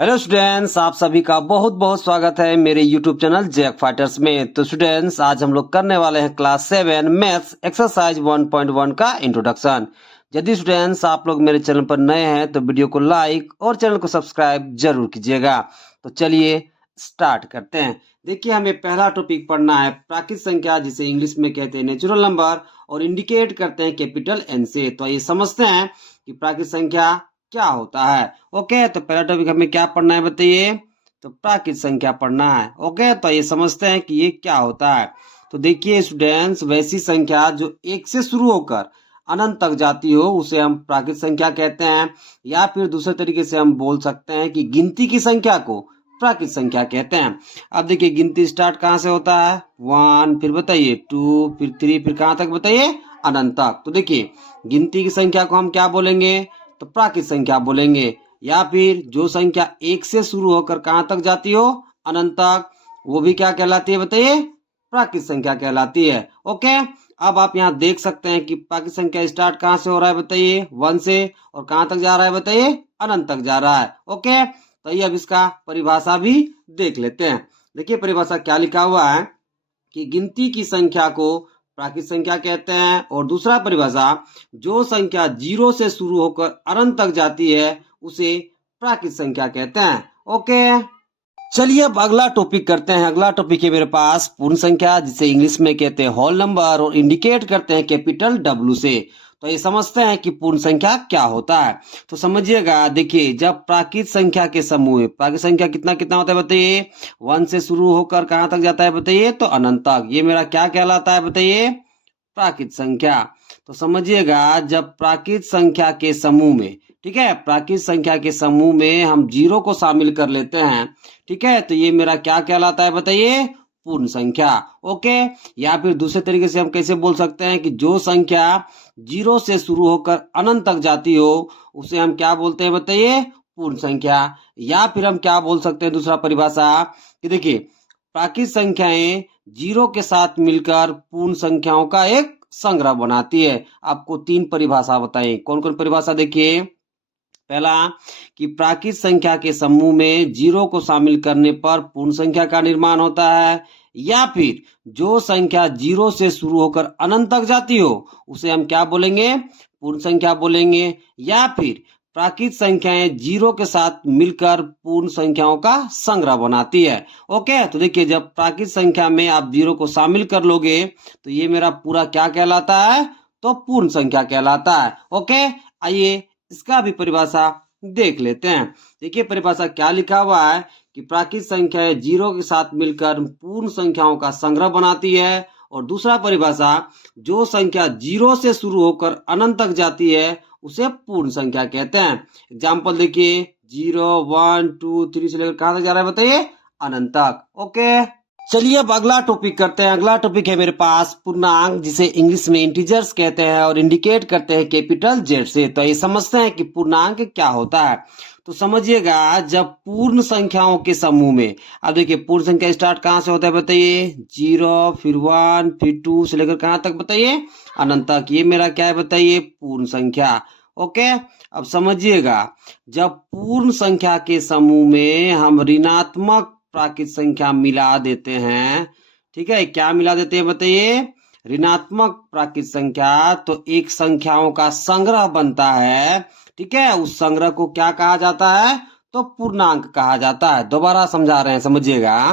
Hello students, आप सभी का बहुत बहुत स्वागत है मेरे यूट्यूब चैनल जैक फाइटर्स में। तो स्टूडेंट्स, आज हम लोग करने वाले हैं क्लास 7 मैथ्स एक्सरसाइज 1.1 का इंट्रोडक्शन। यदि स्टूडेंट्स आप लोग मेरे चैनल पर नए हैं तो वीडियो को लाइक और चैनल को सब्सक्राइब जरूर कीजिएगा। तो चलिए स्टार्ट करते हैं। देखिए, हमें पहला टॉपिक पढ़ना है प्राकृत संख्या, जिसे इंग्लिश में कहते हैं नेचुरल नंबर, और इंडिकेट करते हैं कैपिटल एन से। तो ये समझते हैं कि प्राकृत संख्या क्या होता है। ओके, तो पहला टॉपिक हमें क्या पढ़ना है बताइए। तो प्राकृत संख्या पढ़ना है। ओके, तो ये समझते हैं कि ये क्या होता है। तो देखिए स्टूडेंट्स, वैसी संख्या जो एक से शुरू होकर अनंत तक जाती हो उसे हम प्राकृत संख्या कहते हैं, या फिर दूसरे तरीके से हम बोल सकते हैं कि गिनती की संख्या को प्राकृत संख्या कहते हैं। अब देखिए, गिनती स्टार्ट कहाँ से होता है, 1, फिर बताइए 2, फिर 3, फिर कहाँ तक बताइए, अनंत तक। तो देखिए, गिनती की संख्या को हम क्या बोलेंगे, तो प्राकृत संख्या बोलेंगे। या फिर जो संख्या एक से शुरू होकर कहां तक जाती हो, अनंत तक, वो भी क्या कहलाती है बताइए, प्राकृत संख्या कहलाती है। ओके, अब आप यहाँ देख सकते हैं कि प्राकृत संख्या स्टार्ट कहाँ से हो रहा है बताइए, 1 से, और कहां तक जा रहा है बताइए, अनंत तक जा रहा है। ओके, तो ये अब इसका परिभाषा भी देख लेते हैं। देखिए परिभाषा क्या लिखा हुआ है कि गिनती की संख्या को प्राकृत संख्या कहते हैं, और दूसरा परिभाषा, जो संख्या 0 से शुरू होकर अनंत तक जाती है उसे प्राकृत संख्या कहते हैं। ओके, चलिए अब अगला टॉपिक करते हैं। अगला टॉपिक है मेरे पास पूर्ण संख्या, जिसे इंग्लिश में कहते हैं होल नंबर, और इंडिकेट करते हैं कैपिटल डब्ल्यू से। तो ये समझते हैं कि पूर्ण संख्या क्या होता है। तो समझिएगा, देखिए, जब प्राकृत संख्या के समूह, प्राकृत संख्या कितना कितना होता है बताइए, 1 से शुरू होकर कहाँ तक जाता है बताइए, तो अनंत तक। ये मेरा क्या कहलाता है बताइए, प्राकृत संख्या। तो समझिएगा, जब प्राकृत संख्या के समूह में, ठीक है, प्राकृत संख्या के समूह में हम 0 को शामिल कर लेते हैं, ठीक है, तो ये मेरा क्या कहलाता है बताइए, पूर्ण संख्या। ओके, या फिर दूसरे तरीके से हम कैसे बोल सकते हैं कि जो संख्या 0 से शुरू होकर अनंत तक जाती हो उसे हम क्या बोलते हैं बताइए, पूर्ण संख्या। या फिर हम क्या बोल सकते हैं दूसरा परिभाषा, कि देखिए, प्राकृत संख्याएं 0 के साथ मिलकर पूर्ण संख्याओं का एक संग्रह बनाती है। आपको 3 परिभाषा बताएं, कौन कौन परिभाषा देखिए। पहला, कि प्राकृत संख्या के समूह में 0 को शामिल करने पर पूर्ण संख्या का निर्माण होता है। या फिर जो संख्या 0 से शुरू होकर अनंत तक जाती हो उसे हम क्या बोलेंगे, पूर्ण संख्या बोलेंगे। या फिर प्राकृत संख्याएं 0 के साथ मिलकर पूर्ण संख्याओं का संग्रह बनाती है। ओके, तो देखिए, जब प्राकृत संख्या में आप 0 को शामिल कर लोगे तो ये मेरा पूरा क्या कहलाता है, तो पूर्ण संख्या कहलाता है। ओके, आइए इसका भी परिभाषा देख लेते हैं। देखिए परिभाषा क्या लिखा हुआ है कि प्राकृत संख्याएं 0 के साथ मिलकर पूर्ण संख्याओं का संग्रह बनाती है। और दूसरा परिभाषा, जो संख्या 0 से शुरू होकर अनंत तक जाती है उसे पूर्ण संख्या कहते हैं। एग्जाम्पल देखिए, 0, 1, 2, 3 से लेकर कहां तक जा रहा है बताइए, अनंत तक। ओके, चलिए अब अगला टॉपिक करते हैं। अगला टॉपिक है मेरे पास पूर्णांक, जिसे इंग्लिश में इंटीजर्स कहते हैं, और इंडिकेट करते हैं कैपिटल जेड से। तो ये समझते हैं कि पूर्णांक क्या होता है। तो समझिएगा, जब पूर्ण संख्याओं के समूह में, अब देखिए पूर्ण संख्या स्टार्ट कहाँ से होता है बताइए, 0, फिर 1, फिर 2 से लेकर कहाँ तक बताइए, अनंत तक। ये मेरा क्या है बताइए, पूर्ण संख्या। ओके, अब समझिएगा, जब पूर्ण संख्या के समूह में हम ऋणात्मक प्राकृत संख्या मिला देते हैं, ठीक है, क्या मिला देते हैं बताइए, ऋणात्मक प्राकृत संख्या, तो एक संख्याओं का संग्रह बनता है। ठीक है, उस संग्रह को क्या कहा जाता है, तो पूर्णांक कहा जाता है। दोबारा समझा रहे हैं, समझिएगा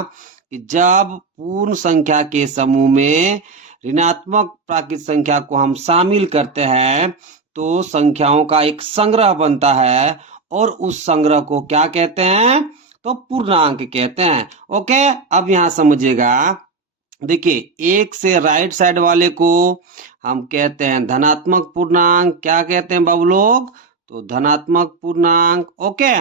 कि जब पूर्ण संख्या के समूह में ऋणात्मक प्राकृत संख्या को हम शामिल करते हैं तो संख्याओं का एक संग्रह बनता है, और उस संग्रह को क्या कहते हैं, तो पूर्णांक कहते हैं। ओके, अब यहां समझिएगा, देखिए, एक से राइट साइड वाले को हम कहते हैं धनात्मक पूर्णांक। क्या कहते हैं बाबू लोग, तो धनात्मक पूर्णांक। ओके,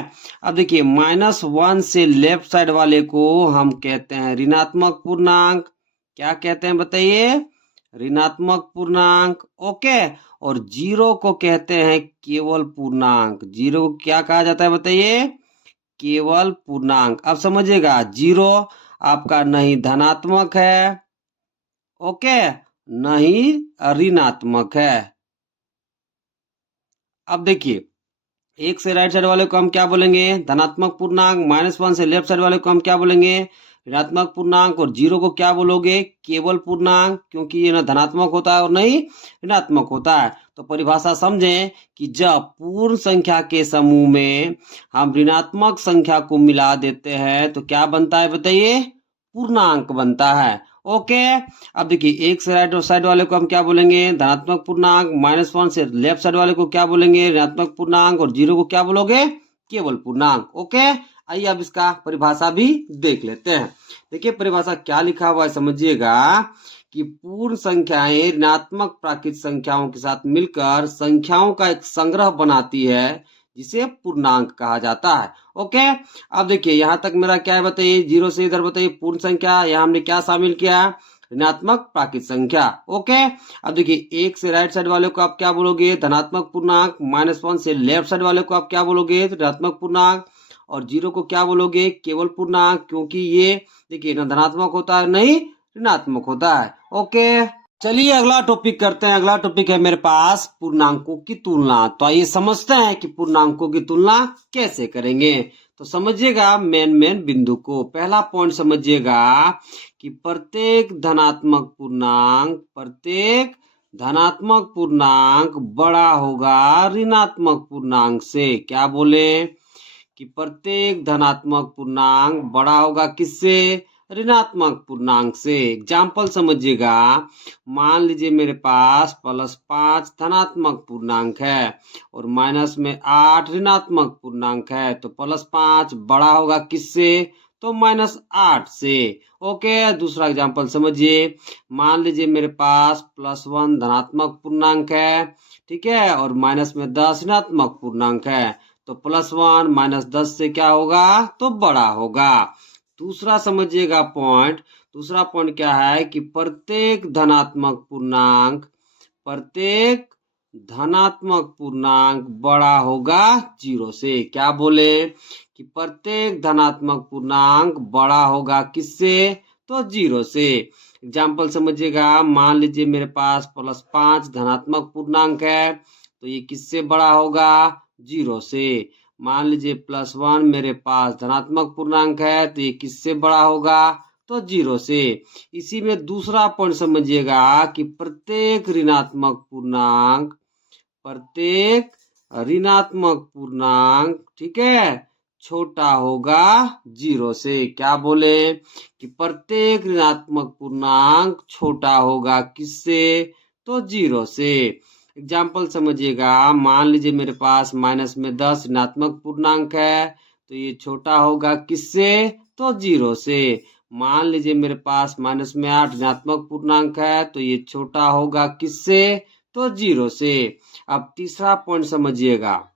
अब देखिए, -1 से लेफ्ट साइड वाले को हम कहते हैं ऋणात्मक पूर्णांक। क्या कहते हैं बताइए, ऋणात्मक पूर्णांक। ओके, और 0 को कहते हैं केवल पूर्णांक। 0 को क्या कहा जाता है बताइए, केवल पूर्णांक। अब समझिएगा, 0 आपका नहीं धनात्मक है, ओके, नहीं ऋणात्मक है। अब देखिए, एक से राइट साइड वाले को हम क्या बोलेंगे, धनात्मक पूर्णांक। -1 से लेफ्ट साइड वाले को हम क्या बोलेंगे, ऋणात्मक पूर्णांक। और 0 को क्या बोलोगे, केवल पूर्णांक, क्योंकि ये ना धनात्मक होता है और नहीं ऋणात्मक होता है। तो परिभाषा समझें कि जब पूर्ण संख्या के समूह में हम ऋणात्मक संख्या को मिला देते हैं तो क्या बनता है, बताइए, पूर्णांक बनता है। ओके, अब देखिए एक से राइट साइड वाले को हम क्या बोलेंगे, धनात्मक पूर्णांक। -1 से लेफ्ट साइड वाले को क्या बोलेंगे, ऋणात्मक पूर्णांक। और 0 को क्या बोलोगे, केवल पूर्णांक। ओके, आइए अब इसका परिभाषा भी देख लेते हैं। देखिए परिभाषा क्या लिखा हुआ है, समझिएगा कि पूर्ण संख्याएं ऋणात्मक प्राकृत संख्याओं के साथ मिलकर संख्याओं का एक संग्रह बनाती है जिसे पूर्णांक कहा जाता है। ओके, अब देखिए यहां तक मेरा क्या है, बताइए, 0 से इधर बताइए पूर्ण संख्या, यहां हमने क्या शामिल किया, ऋणात्मक प्राकृत संख्या। ओके, अब देखिए एक से राइट साइड वाले को आप क्या बोलोगे, धनात्मक पूर्णांक। -1 से लेफ्ट साइड वाले को आप क्या बोलोगे, ऋणात्मक पूर्णांक। और 0 को क्या बोलोगे, केवल पूर्णांक, क्योंकि ये देखिए ना धनात्मक होता है नहीं ऋणात्मक होता है। ओके, चलिए अगला टॉपिक करते हैं। अगला टॉपिक है मेरे पास पूर्णांकों की तुलना। तो आइए समझते हैं कि पूर्णांकों की तुलना कैसे करेंगे। तो समझिएगा मेन बिंदु को। पहला पॉइंट समझिएगा कि प्रत्येक धनात्मक पूर्णांक बड़ा होगा ऋणात्मक पूर्णांक से। क्या बोले कि प्रत्येक धनात्मक पूर्णांक बड़ा होगा किससे, ऋणात्मक पूर्णांक से। एग्जाम्पल समझिएगा, मान लीजिए मेरे पास +5 धनात्मक पूर्णांक है और -8 ऋणात्मक पूर्णांक है, तो +5 बड़ा होगा किससे, तो -8 से। ओके, दूसरा एग्जाम्पल समझिए, मान लीजिए मेरे पास +1 धनात्मक पूर्णांक है, ठीक है, और -10 ऋणात्मक पूर्णांक है, तो +1 -10 से क्या होगा, तो बड़ा होगा। दूसरा समझिएगा पॉइंट, दूसरा पॉइंट क्या है कि प्रत्येक धनात्मक पूर्णांक बड़ा होगा 0 से। क्या बोले कि प्रत्येक धनात्मक पूर्णांक बड़ा होगा किससे, तो 0 से। एग्जाम्पल समझिएगा, मान लीजिए मेरे पास +5 धनात्मक पूर्णांक है, तो ये किससे बड़ा होगा, 0 से। मान लीजिए +1 मेरे पास धनात्मक पूर्णांक है, तो ये किससे बड़ा होगा, तो 0 से। इसी में दूसरा पॉइंट समझिएगा कि प्रत्येक ऋणात्मक पूर्णांक, ठीक है, छोटा होगा 0 से। क्या बोले कि प्रत्येक ऋणात्मक पूर्णांक छोटा होगा किससे, तो 0 से। एग्जाम्पल समझिएगा, मान लीजिए मेरे पास -10 ऋणात्मक पूर्णांक है, तो ये छोटा होगा किससे, तो 0 से। मान लीजिए मेरे पास -8 ऋणात्मक पूर्णांक है, तो ये छोटा होगा किससे, तो 0 से। अब तीसरा पॉइंट समझिएगा,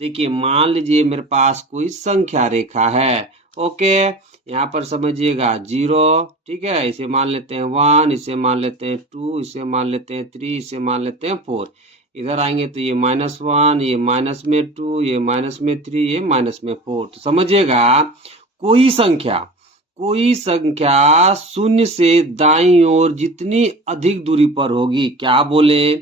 देखिए मान लीजिए मेरे पास कोई संख्या रेखा है। ओके, यहाँ पर समझिएगा 0, ठीक है, इसे मान लेते हैं 1, इसे मान लेते हैं 2, इसे मान लेते हैं 3, इसे मान लेते हैं 4। इधर आएंगे तो ये -1, ये -2, ये -3, ये -4। तो समझिएगा कोई संख्या शून्य से दाईं ओर जितनी अधिक दूरी पर होगी, क्या बोले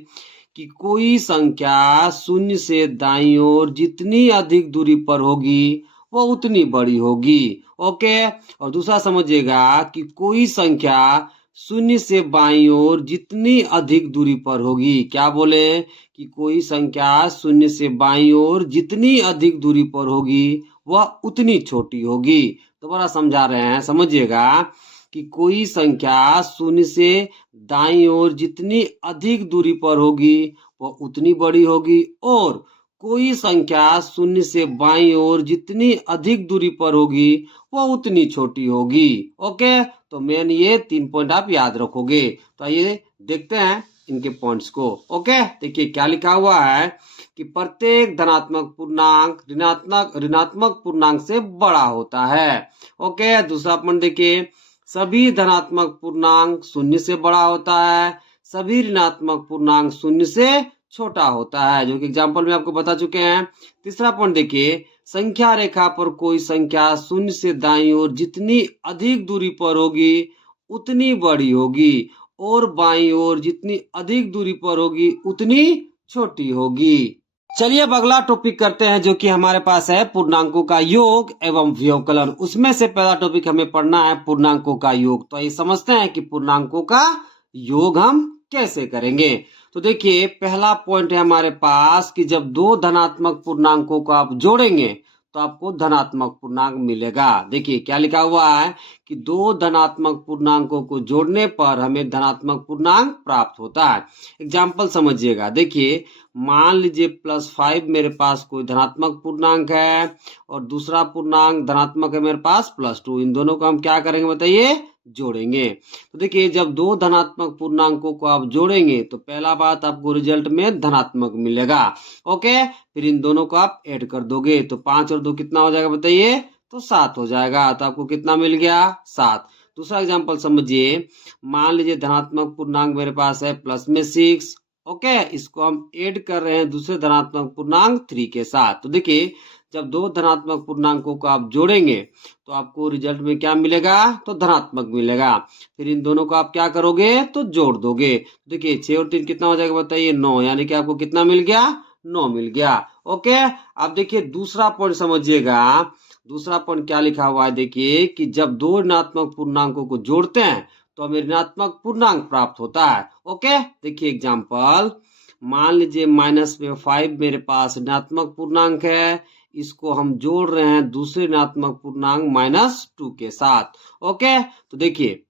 कि कोई संख्या शून्य से दाईं ओर जितनी अधिक दूरी पर होगी वो उतनी बड़ी होगी। ओके, और दूसरा समझिएगा कि कोई संख्या शून्य से बाईं ओर जितनी अधिक दूरी पर होगी, क्या बोले कि कोई संख्या शून्य से बाईं ओर जितनी अधिक दूरी पर होगी वह उतनी छोटी होगी। दोबारा समझा रहे हैं, समझिएगा कि कोई संख्या शून्य से दाईं ओर जितनी अधिक दूरी पर होगी वह उतनी बड़ी होगी, और कोई संख्या शून्य से बाईं ओर जितनी अधिक दूरी पर होगी वह उतनी छोटी होगी। ओके, तो मेन ये 3 पॉइंट आप याद रखोगे। तो आइए देखते हैं इनके पॉइंट्स को। ओके, देखिए क्या लिखा हुआ है कि प्रत्येक धनात्मक पूर्णांक ऋणात्मक पूर्णांक से बड़ा होता है। ओके, दूसरा पॉइंट देखिए, सभी धनात्मक पूर्णांक शून्य से बड़ा होता है, सभी ऋणात्मक पूर्णांक शून्य से छोटा होता है, जो कि एग्जाम्पल में आपको बता चुके हैं। तीसरा पॉइंट देखिए, संख्या रेखा पर कोई संख्या शून्य से दाईं ओर जितनी अधिक दूरी पर होगी उतनी बड़ी होगी, और बाईं ओर जितनी अधिक दूरी पर होगी उतनी छोटी होगी। चलिए अब अगला टॉपिक करते हैं, जो कि हमारे पास है पूर्णांकों का योग एवं व्यवकलन। उसमें से पहला टॉपिक हमें पढ़ना है पूर्णांकों का योग। तो ये समझते हैं कि पूर्णांकों का योग हम कैसे करेंगे। तो देखिए पहला पॉइंट है हमारे पास कि जब दो धनात्मक पूर्णांकों को आप जोड़ेंगे तो आपको धनात्मक पूर्णांक मिलेगा। देखिए क्या लिखा हुआ है कि दो धनात्मक पूर्णांकों को जोड़ने पर हमें धनात्मक पूर्णांक प्राप्त होता है। एग्जाम्पल समझिएगा। देखिए मान लीजिए +5 मेरे पास कोई धनात्मक पूर्णांक है और दूसरा पूर्णांक धनात्मक है मेरे पास +2। इन दोनों को हम क्या करेंगे बताइए, जोड़ेंगे। तो देखिए जब दो धनात्मक पूर्णांकों को आप जोड़ेंगे तो पहला बात आपको रिजल्ट में धनात्मक मिलेगा। ओके, फिर इन दोनों को आप ऐड कर दोगे तो 5 और 2 कितना हो जाएगा बताइए, तो 7 हो जाएगा। तो आपको कितना मिल गया, 7। दूसरा एग्जाम्पल समझिए, मान लीजिए धनात्मक पूर्णांक मेरे पास है प्लस में 6। ओके, इसको हम ऐड कर रहे हैं दूसरे धनात्मक पूर्णांक 3 के साथ। तो देखिए जब दो धनात्मक पूर्णांकों को आप जोड़ेंगे तो आपको रिजल्ट में क्या मिलेगा, तो धनात्मक मिलेगा। फिर इन दोनों को आप क्या करोगे, तो जोड़ दोगे। देखिए 6 और 3 कितना हो जाएगा बताइए, 9। यानी कि आपको कितना मिल गया, 9 मिल गया। ओके, अब देखिए दूसरा पॉइंट समझिएगा। दूसरा पॉइंट क्या लिखा हुआ है, देखिए कि जब दो ऋणात्मक पूर्णांकों को जोड़ते हैं तो हमें ऋणात्मक पूर्णांक प्राप्त होता है। ओके, देखिए एग्जाम्पल, मान लीजिए -5 मेरे पास ऋणात्मक पूर्णांक है, इसको हम जोड़ रहे हैं दूसरे ऋणात्मक पूर्णांक -2 के साथ। ओके, तो देखिए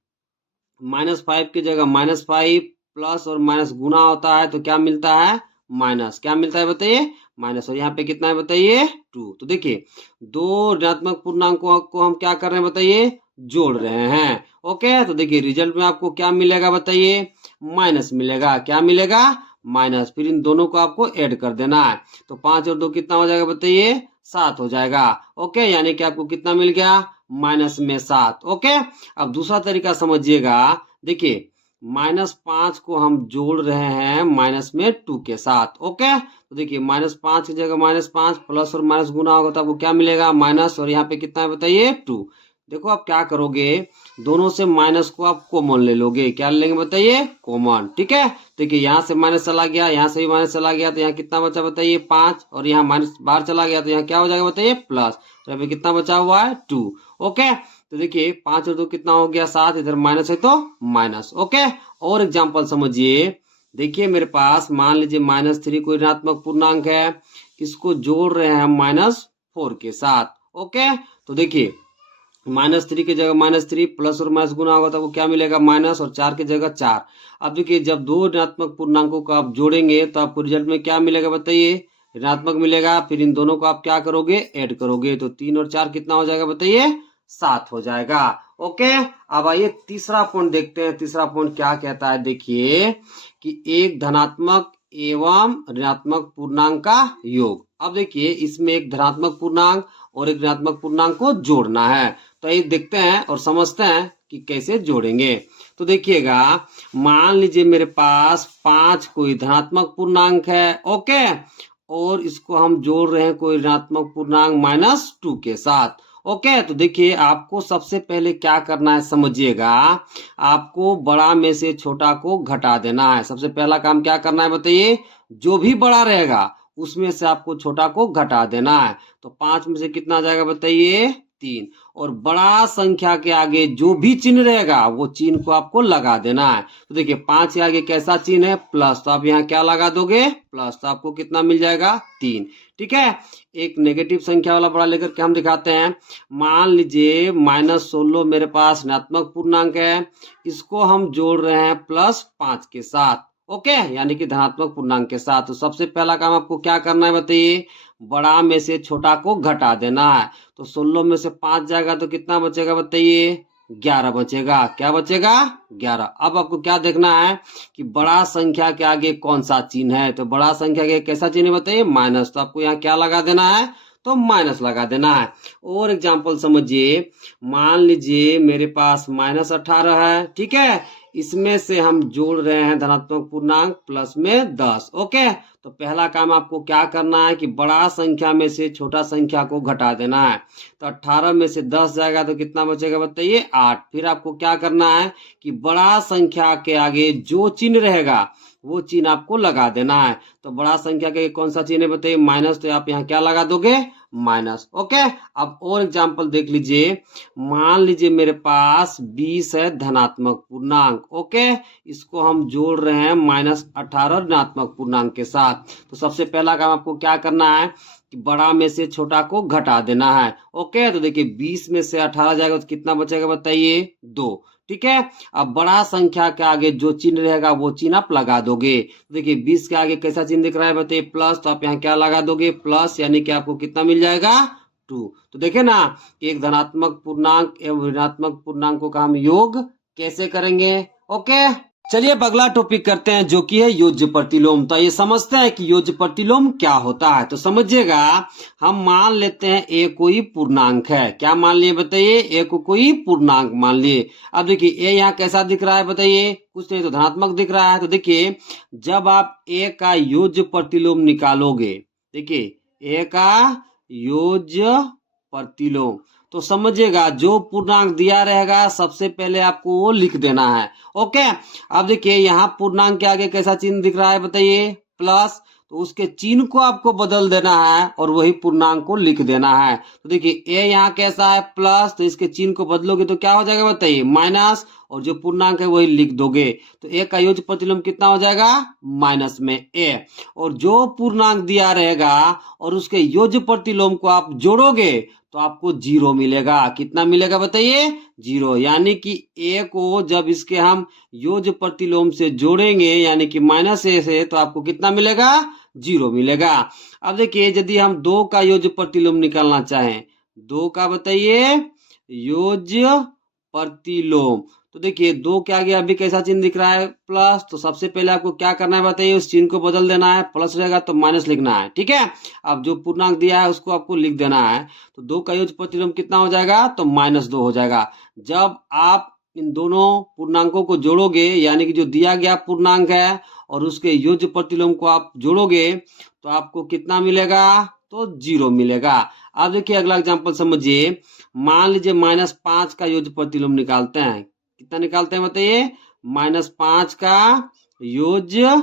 -5 की जगह -5 प्लस और माइनस गुना होता है तो क्या मिलता है, माइनस। क्या मिलता है बताइए, माइनस। और यहाँ पे कितना है बताइए, 2। तो देखिए दो ऋणात्मक पूर्णांकों को हम क्या कर रहे हैं बताइए, जोड़ रहे हैं। ओके, तो देखिए रिजल्ट में आपको क्या मिलेगा बताइए, माइनस मिलेगा। क्या मिलेगा, माइनस। फिर इन दोनों को आपको ऐड कर देना है तो 5 और 2 कितना हो जाएगा बताइए, 7 हो जाएगा। ओके, यानी कि आपको कितना मिल गया, -7। ओके, अब दूसरा तरीका समझिएगा। देखिए -5 को हम जोड़ रहे हैं -2 के साथ। ओके, तो देखिए -5 की जगह -5 प्लस और माइनस गुना होगा तो आपको क्या मिलेगा, माइनस। और यहाँ पे कितना है बताइए, 2। देखो आप क्या करोगे, दोनों से माइनस को आप कॉमन ले लोगे। क्या लेंगे बताइए, कॉमन। ठीक है, देखिए यहाँ से माइनस चला गया, यहाँ से भी माइनस चला गया तो यहाँ कितना बचा बताइए, 5। और यहाँ माइनस बाहर चला गया तो यहाँ क्या हो जाएगा बताइए, प्लस। तो यहाँ पे कितना बचा हुआ है, 2। ओके, तो देखिए 5 और 2 कितना हो गया, 7। इधर माइनस है तो माइनस। ओके, और एग्जाम्पल समझिए। देखिए मेरे पास मान लीजिए -3 कोई ऋणात्मक पूर्णांक है, इसको जोड़ रहे हैं हम -4 के साथ। ओके, तो देखिए -3 की जगह -3 प्लस और माइनस गुना होगा तो वो क्या मिलेगा, माइनस। और 4 की जगह 4। अब देखिए जब दो ऋणात्मक पूर्णांकों को आप जोड़ेंगे तो आपको रिजल्ट में क्या मिलेगा बताइए, ऋणात्मक मिलेगा। फिर इन दोनों को आप क्या करोगे, ऐड करोगे तो 3 और 4 कितना हो जाएगा बताइए, 7 हो जाएगा। ओके, अब आइए तीसरा पॉइंट देखते हैं। तीसरा पॉइंट क्या कहता है, देखिए कि एक धनात्मक एवं ऋणात्मक पूर्णांक का योग। अब देखिए इसमें एक धनात्मक पूर्णांक और एक ऋणात्मक पूर्णांक को जोड़ना है। तो ये देखते हैं और समझते हैं कि कैसे जोड़ेंगे। तो देखिएगा मान लीजिए मेरे पास 5 कोई धनात्मक पूर्णांक है। ओके, और इसको हम जोड़ रहे हैं कोई ऋणात्मक पूर्णांक -2 के साथ। ओके, तो देखिए आपको सबसे पहले क्या करना है समझिएगा, आपको बड़ा में से छोटा को घटा देना है। सबसे पहला काम क्या करना है बताइए, जो भी बड़ा रहेगा उसमें से आपको छोटा को घटा देना है। तो 5 में से कितना आ जाएगा बताइए, 3। और बड़ा संख्या के आगे जो भी चिन्ह रहेगा वो चिन्ह को आपको लगा देना है। तो देखिए 5 के आगे कैसा चिन्ह है, प्लस। तो आप यहाँ क्या लगा दोगे, प्लस। तो आपको कितना मिल जाएगा, 3। ठीक है, एक नेगेटिव संख्या वाला बड़ा लेकर के हम दिखाते हैं। मान लीजिए -16 मेरे पास ऋणात्मक पूर्णांक है, इसको हम जोड़ रहे हैं +5 के साथ। ओके, यानी कि धनात्मक पूर्णांक के साथ। तो सबसे पहला काम आपको क्या करना है बताइए, बड़ा में से छोटा को घटा देना है। तो 16 में से 5 जाएगा तो कितना बचेगा बताइए, 11 बचेगा। क्या बचेगा, 11। अब आपको क्या देखना है कि बड़ा संख्या के आगे कौन सा चिन्ह है। तो बड़ा संख्या के कैसा चिन्ह है बताइए, माइनस। तो आपको यहाँ क्या लगा देना है, तो माइनस लगा देना है। और एग्जाम्पल समझिए, मान लीजिए मेरे पास -18 है। ठीक है, इसमें से हम जोड़ रहे हैं धनात्मक पूर्णांक प्लस में 10। ओके, तो पहला काम आपको क्या करना है कि बड़ा संख्या में से छोटा संख्या को घटा देना है। तो 18 में से 10 जाएगा तो कितना बचेगा बताइए 8। फिर आपको क्या करना है कि बड़ा संख्या के आगे जो चिन्ह रहेगा वो चिन्ह आपको लगा देना है। तो बड़ा संख्या के कौन सा चिन्ह है बताइए माइनस, तो आप यहाँ क्या लगा दोगे माइनस। ओके, अब और एग्जांपल देख लीजिए। मान लीजिए मेरे पास 20 है धनात्मक पूर्णांक। ओके, इसको हम जोड़ रहे हैं -18 ऋणात्मक पूर्णांक के साथ। तो सबसे पहला काम आपको क्या करना है कि बड़ा में से छोटा को घटा देना है। ओके, तो देखिए 20 में से 18 जाएगा तो कितना बचेगा बताइए 2। ठीक है, अब बड़ा संख्या के आगे जो चिन्ह रहेगा वो चिन्ह आप लगा दोगे। तो देखिए 20 के आगे कैसा चिन्ह दिख रहा है बताइए प्लस, तो आप यहाँ क्या लगा दोगे प्लस, यानी कि आपको कितना मिल जाएगा 2। तो देखे ना, एक धनात्मक पूर्णांक एवं ऋणात्मक पूर्णांकों का हम योग कैसे करेंगे। ओके, चलिए अब अगला टॉपिक करते हैं जो कि है योज्य प्रतिलोम। तो ये समझते हैं कि योज्य प्रतिलोम क्या होता है। तो समझिएगा, हम मान लेते हैं ए कोई पूर्णांक है। क्या मान लिए बताइए, ए को कोई पूर्णांक मान लिए। अब देखिए ए यहाँ कैसा दिख रहा है बताइए, कुछ नहीं तो धनात्मक दिख रहा है। तो देखिए जब आप ए का योज्य प्रतिलोम निकालोगे, देखिए ए का योज्य प्रतिलोम, तो समझिएगा जो पूर्णांक दिया रहेगा सबसे पहले आपको वो लिख देना है। ओके, अब देखिए यहाँ पूर्णांक के आगे कैसा चिन्ह दिख रहा है बताइए प्लस, तो उसके चिन्ह को आपको बदल देना है और वही पूर्णांक को लिख देना है। तो देखिए ए यहाँ कैसा है प्लस, तो इसके चिन्ह को बदलोगे तो क्या हो जाएगा बताइए माइनस, और जो पूर्णांक है वही लिख दोगे। तो ए का योज्य प्रतिलोम कितना हो जाएगा माइनस में ए, और जो पूर्णांक दिया रहेगा और उसके योज्य प्रतिलोम को आप जोड़ोगे तो आपको 0 मिलेगा। कितना मिलेगा बताइए 0, यानी कि ए को जब इसके हम योज्य प्रतिलोम से जोड़ेंगे यानी कि -a से, तो आपको कितना मिलेगा 0 मिलेगा। अब देखिए यदि हम 2 का योज्य प्रतिलोम निकालना चाहें, 2 का बताइए योज्य प्रतिलोम, तो देखिए 2 के आगे अभी कैसा चिन्ह दिख रहा है प्लस, तो सबसे पहले आपको क्या करना है बताइए उस चिन्ह को बदल देना है, प्लस रहेगा तो माइनस लिखना है। ठीक है, अब जो पूर्णांक दिया है उसको आपको लिख देना है। तो 2 का योज्य प्रतिलोम कितना हो जाएगा तो -2 हो जाएगा। जब आप इन दोनों पूर्णांकों को जोड़ोगे यानी कि जो दिया गया पूर्णांक है और उसके योज्य प्रतिलोम को आप जोड़ोगे तो आपको कितना मिलेगा तो 0 मिलेगा। अब देखिए अगला एग्जांपल समझिए। मान लीजिए -5 का योज्य प्रतिलोम निकालते हैं। कितना निकालते हैं बताइए -5 का योज्य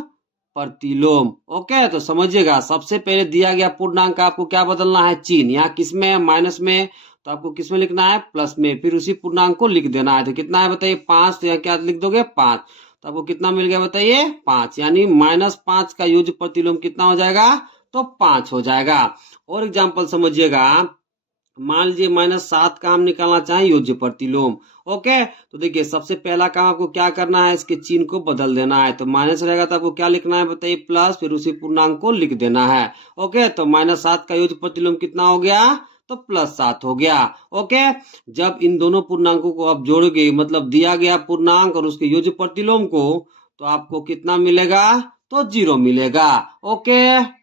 प्रतिलोम। ओके, तो समझिएगा सबसे पहले दिया गया पूर्णांक का आपको क्या बदलना है चिन्ह, यहाँ किसमें है माइनस में, तो आपको किसमें लिखना है प्लस में, फिर उसी पूर्णांक को लिख देना है। तो कितना है बताइए 5, तो यहाँ क्या लिख दोगे 5, तो आपको कितना मिल गया बताइए 5, यानी -5 का योज्य प्रतिलोम कितना हो जाएगा तो 5 हो जाएगा। और एग्जाम्पल समझिएगा, मान लीजिए -7 का हम निकालना चाहें योज्य प्रतिलोम। ओके, तो देखिए सबसे पहला काम आपको क्या करना है इसके चिन्ह को बदल देना है। तो माइनस रहेगा तो आपको क्या लिखना है बताइए प्लस, फिर उसी पूर्णांक को लिख देना है। ओके, तो -7 का योज्य प्रतिलोम कितना हो गया तो +7 हो गया। ओके, जब इन दोनों पूर्णांकों को आप जोड़ोगे मतलब दिया गया पूर्णांक और उसके योज्य प्रतिलोम को, तो आपको कितना मिलेगा तो 0 मिलेगा। ओके।